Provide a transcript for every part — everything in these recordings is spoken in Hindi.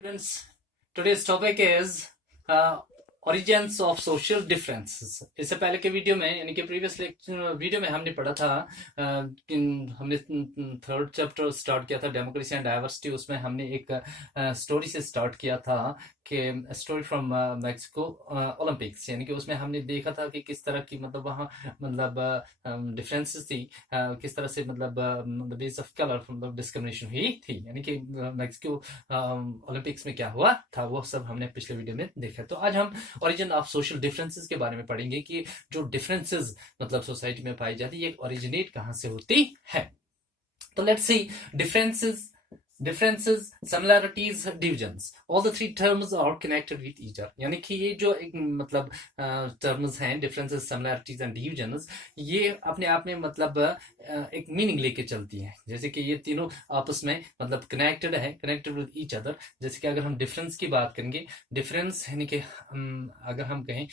Friends, today's topic is origins of social differences. इससे पहले के वीडियो में यानी कि प्रीवियस वीडियो में हमने पढ़ा था हमने थर्ड चैप्टर स्टार्ट किया था डेमोक्रेसी एंड डाइवर्सिटी। उसमें हमने एक स्टोरी से स्टार्ट किया था कि स्टोरी फ्रॉम मैक्सिको ओलंपिक्स, यानी कि उसमें हमने देखा था कि किस तरह की मतलब वहाँ मतलब डिफरेंसेस थी, किस तरह से मतलब बेस ऑफ कलर मतलब डिस्क्रिमिनेशन हुई थी, यानी कि मैक्सिको ओलंपिक्स में क्या हुआ था वो सब हमने पिछले वीडियो में देखा। तो आज हम ओरिजिन ऑफ सोशल डिफरेंसेस के बारे में पढ़ेंगे कि जो डिफरेंसेस मतलब सोसाइटी में पाई जाती है ये ओरिजिनेट कहाँ से होती है। तो let's see differences, similarities, divisions. All the three terms are connected with each other. यानी कि ये जो एक मतलब टर्म्स हैं differences, similarities and divisions, ये अपने आप में मतलब एक मीनिंग लेके चलती हैं। जैसे कि ये तीनों आपस में मतलब कनेक्टेड है, कनेक्टेड विद ईच अदर। जैसे कि अगर हम डिफरेंस की बात करेंगे, डिफरेंस यानी कि अगर हम कहें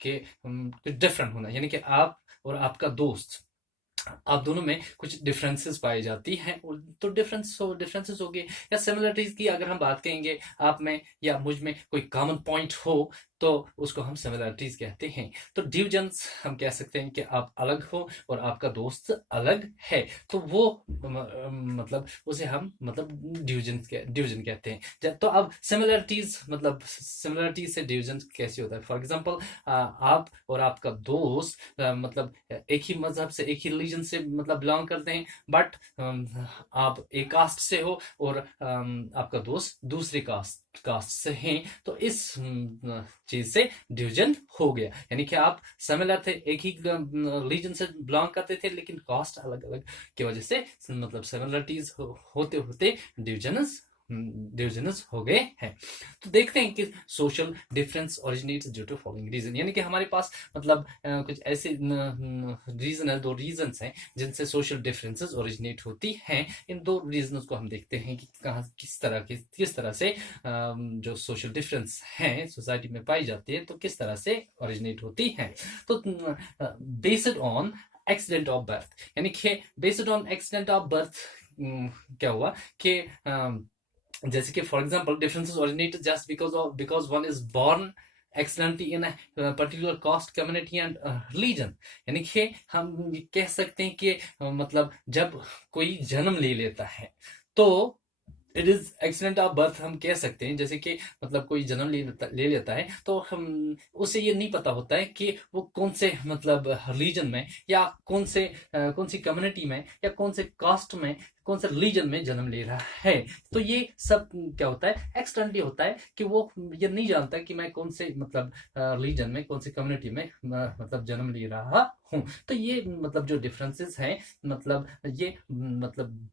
कि कुछ डिफरेंट होना, यानी कि आप और आपका दोस्त, आप दोनों में कुछ डिफरेंसेस पाई जाती हैं, तो डिफरेंसेस हो गए। या सिमिलरिटीज की अगर हम बात करेंगे, आप में या मुझ में कोई कॉमन पॉइंट हो तो उसको हम सिमिलरिटीज कहते हैं। तो डिविजन्स हम कह सकते हैं कि आप अलग हो और आपका दोस्त अलग है, तो वो मतलब उसे हम मतलब डिवीजन कहते हैं। तो अब सिमिलरिटीज मतलब सिमिलरिटीज से डिवीजन कैसे होता है। फॉर एग्जांपल आप और आपका दोस्त मतलब एक ही मजहब से, एक ही रिलीजन से मतलब बिलोंग करते हैं, बट आप एक कास्ट से हो और आपका दोस्त दूसरी कास्ट से हैं, तो इस चीज से डिवीजन हो गया। यानी कि आप सिमिलर थे, एक ही रिलीजन से बिलोंग करते थे, लेकिन कास्ट अलग अलग की वजह से मतलब सिमिलरिटीज होते होते डिविजन्स हो गए हैं। तो देखते हैं कि social difference originates due to following reason, यानी कि हमारे पास मतलब कुछ ऐसे रीजन है, दो रीजंस हैं जिनसे सोशल डिफरेंसेस ओरिजिनेट होती हैं। इन दो रीजंस को हम देखते हैं कि कहाँ किस तरह से जो सोशल डिफरेंस है सोसाइटी में पाई जाती है, तो किस तरह से ओरिजिनेट होती है। तो based on accident of birth, यानी कि based on accident of birth क्या हुआ कि जैसे कि for example differences originate just because one is born accidentally in particular caste community and religion. यानी कि हम कह सकते हैं कि मतलब जब कोई जन्म ले लेता है तो it is accident of birth हम कह सकते हैं। जैसे कि मतलब कोई जन्म ले लेता है तो हम उसे ये नहीं पता होता है कि वो कौन से मतलब रिलीजन में या कौन सी कम्युनिटी में या कौन से कास्ट में, कौन से रिलीजन में जन्म ले रहा है। तो ये सब क्या होता है, एक्सटेंटली होता है कि वो ये नहीं जानता कि मैं कौन से मतलब रिलीजन में, कौन सी कम्युनिटी में मतलब जन्म ले रहा हूँ। तो ये मतलब जो डिफरेंसेस हैं मतलब ये मतलब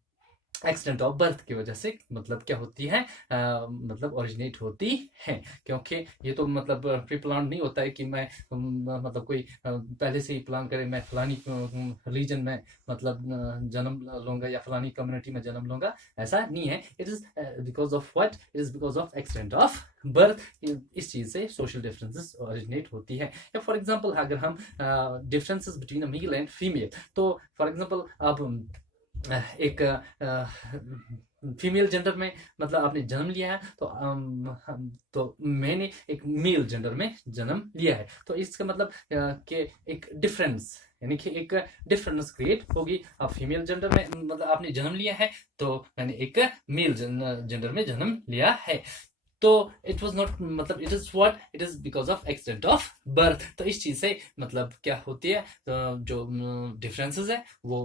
एक्सीडेंट ऑफ बर्थ की वजह से मतलब क्या होती है मतलब ओरिजिनेट होती है। क्योंकि ये तो मतलब प्री प्लान नहीं होता है कि मैं मतलब कोई पहले से ही प्लान करे मैं फलानी रिलीजन में मतलब जन्म लूंगा या फलानी कम्युनिटी में जन्म लूंगा, ऐसा नहीं है। It is because of what, it is because of accident of birth. इस चीज से सोशल डिफरेंसेस ओरिजिनेट होती है। या फॉर एग्जांपल अगर हम differences between a mail and female, तो फॉर एग्जांपल आप एक फीमेल जेंडर में मतलब आपने जन्म लिया है, तो मैंने एक मेल जेंडर में जन्म लिया है, तो इसका मतलब कि एक डिफरेंस, यानी कि एक डिफरेंस क्रिएट होगी। आप फीमेल जेंडर में मतलब आपने जन्म लिया है, तो मैंने एक मेल जेंडर में जन्म लिया है। तो इट वॉज नॉट मतलब it is what, it is because of accident of birth. तो इस चीज से मतलब क्या होती है, जो डिफरेंसेस है वो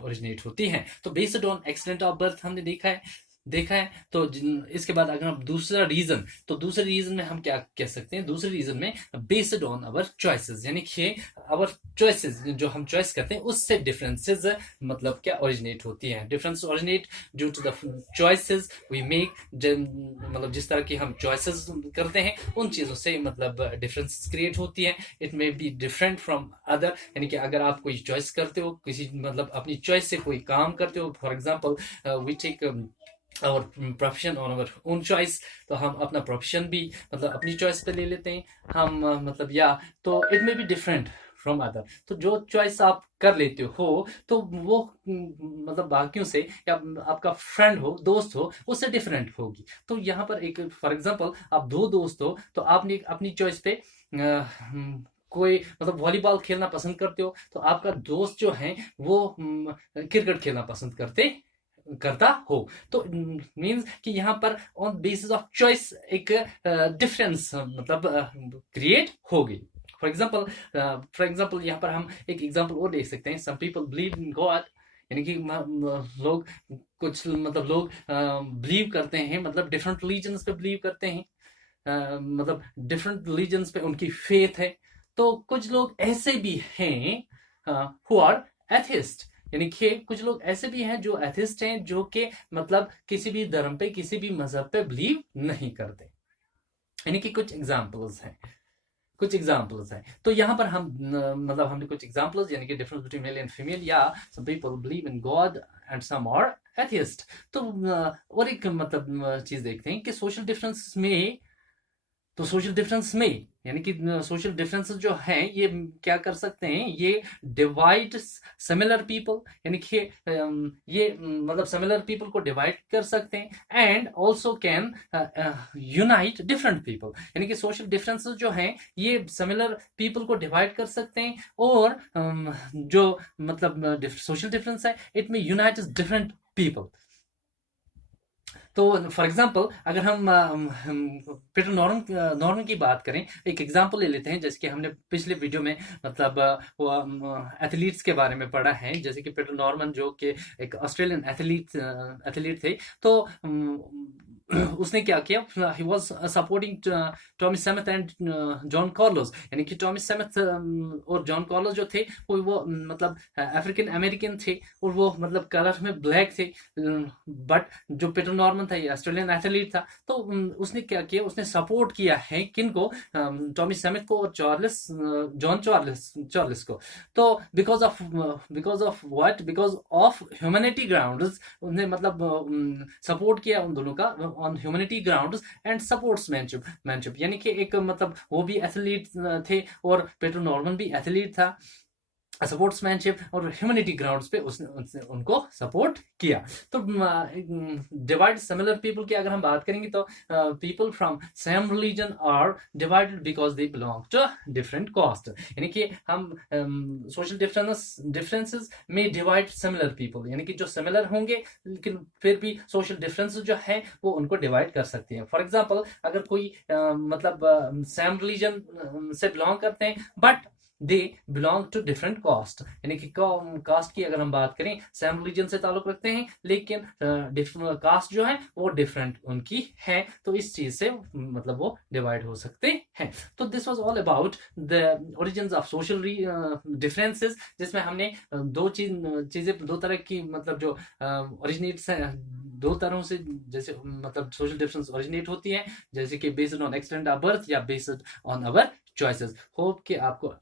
ओरिजिनेट होती हैं। तो based on accident of birth हमने देखा है। तो इसके बाद अगर हम दूसरा रीजन, तो दूसरे रीजन में हम क्या कह सकते हैं, दूसरे रीजन में बेस्ड ऑन आवर चॉइसेस, यानी कि आवर चॉइसेस जो हम चॉइस करते हैं उससे डिफरेंसेस मतलब क्या ओरिजिनेट होती हैं। Difference originate due to the choices we make, मतलब जिस तरह की हम चॉइसेस करते हैं उन चीजों से मतलब डिफरेंस क्रिएट होती है। It may be different from other, यानी कि अगर आप कोई चॉइस करते हो, किसी मतलब अपनी चॉइस से कोई काम करते हो, फॉर एग्जाम्पल वी टेक और प्रोफेशन और अवर ओन चॉइस, तो हम अपना प्रोफेशन भी मतलब अपनी चॉइस पे ले लेते हैं हम मतलब, या तो it may be different from other. तो जो चॉइस आप कर लेते हो तो वो मतलब बाकियों से, या आपका फ्रेंड हो, दोस्त हो, उससे डिफरेंट होगी। तो यहाँ पर एक फॉर एग्जांपल आप दो दोस्त हो, तो आपने अपनी चॉइस पे कोई मतलब वॉलीबॉल खेलना पसंद करते हो, तो आपका दोस्त जो है वो क्रिकेट खेलना पसंद करता हो। तो मींस कि यहाँ पर ऑन बेसिस ऑफ चॉइस एक डिफरेंस मतलब क्रिएट हो गई। फॉर एग्जाम्पल यहाँ पर हम एक एग्जाम्पल और देख सकते हैं। Some people believe in god, यानी कि लोग कुछ मतलब लोग बिलीव करते हैं, मतलब डिफरेंट रिलीजन्स पे बिलीव करते हैं, मतलब डिफरेंट रिलीजन्स पे उनकी फेथ है। तो कुछ लोग ऐसे भी हैं हु आर एथिस्ट, यानी कि कुछ लोग ऐसे भी हैं जो एथिस्ट हैं, जो कि मतलब किसी भी धर्म पे, किसी भी मजहब पे बिलीव नहीं करते। यानी कि कुछ एग्जाम्पल्स हैं। तो यहाँ पर हम मतलब हमने कुछ एग्जाम्पल्स, यानी कि difference between male and female, या some people believe in God and some are atheist. तो और एक मतलब चीज देखते हैं कि सोशल डिफरेंस में यानी कि सोशल डिफरेंसेस जो हैं ये क्या कर सकते हैं, ये डिवाइड सिमिलर पीपल, यानी कि ये मतलब सिमिलर पीपल को डिवाइड कर सकते हैं, and also can unite different people. यानी कि सोशल डिफरेंसेस जो हैं ये सिमिलर पीपल को डिवाइड कर सकते हैं, और जो मतलब सोशल डिफरेंस है इट में यूनाइट डिफरेंट पीपल। तो फॉर एग्जाम्पल अगर हम पीटर नॉर्मन की बात करें, एक एग्जाम्पल ले लेते हैं, जैसे कि हमने पिछले वीडियो में मतलब वो एथलीट्स के बारे में पढ़ा है। जैसे कि पीटर नॉर्मन जो कि एक ऑस्ट्रेलियन एथलीट थे, तो उसने क्या किया, he was supporting Tommy Smith and John Carlos. यानी कि टॉमी सेमेथ और जॉन कार्लोस जो थे वो मतलब अफ्रीकन अमेरिकन थे, और वो मतलब कलर में ब्लैक थे। बट जो पीटर नॉर्मन था ये ऑस्ट्रेलियन एथलीट था, तो उसने क्या किया, उसने सपोर्ट किया है किनको, टॉमी सेमेथ को और जॉन चार्ल्स को। तो because of what, because of humanity grounds उन्हें मतलब सपोर्ट किया उन दोनों का ऑन ह्यूमैनिटी ग्राउंड्स एंड सपोर्ट्समैनशिप। यानी कि एक मतलब वो भी एथलीट थे और पीटर नॉर्मन भी एथलीट था, सपोर्ट्समैनशिप और ह्यूमैनिटी ग्राउंड्स पे उसने उनको सपोर्ट किया। तो डिवाइड सिमिलर पीपल की अगर हम बात करेंगे, तो people from same religion are divided because they belong to different caste. यानी कि हम सोशल डिफरेंसेस में डिवाइड सिमिलर पीपल, यानी कि जो सिमिलर होंगे लेकिन फिर भी सोशल डिफरेंसेस जो है वो उनको डिवाइड कर सकते हैं। फॉर एग्जाम्पल अगर कोई मतलब सेम रिलीजन से बिलोंग करते हैं, but they belong to different caste, यानी कि कास्ट की अगर हम बात करें, सेम रिलीजन से ताल्लुक रखते हैं लेकिन कास्ट जो है वो डिफरेंट उनकी है, तो इस चीज से मतलब वो डिवाइड हो सकते हैं। तो this was all about the origins of social differences, जिसमें हमने चीजें दो तरह की मतलब जो ओरिजिनेट्स हैं, दो तरहों से जैसे मतलब सोशल डिफरेंस ओरिजिनेट होती है, जैसे कि based on extent of birth या based on our choices. Hope कि आपको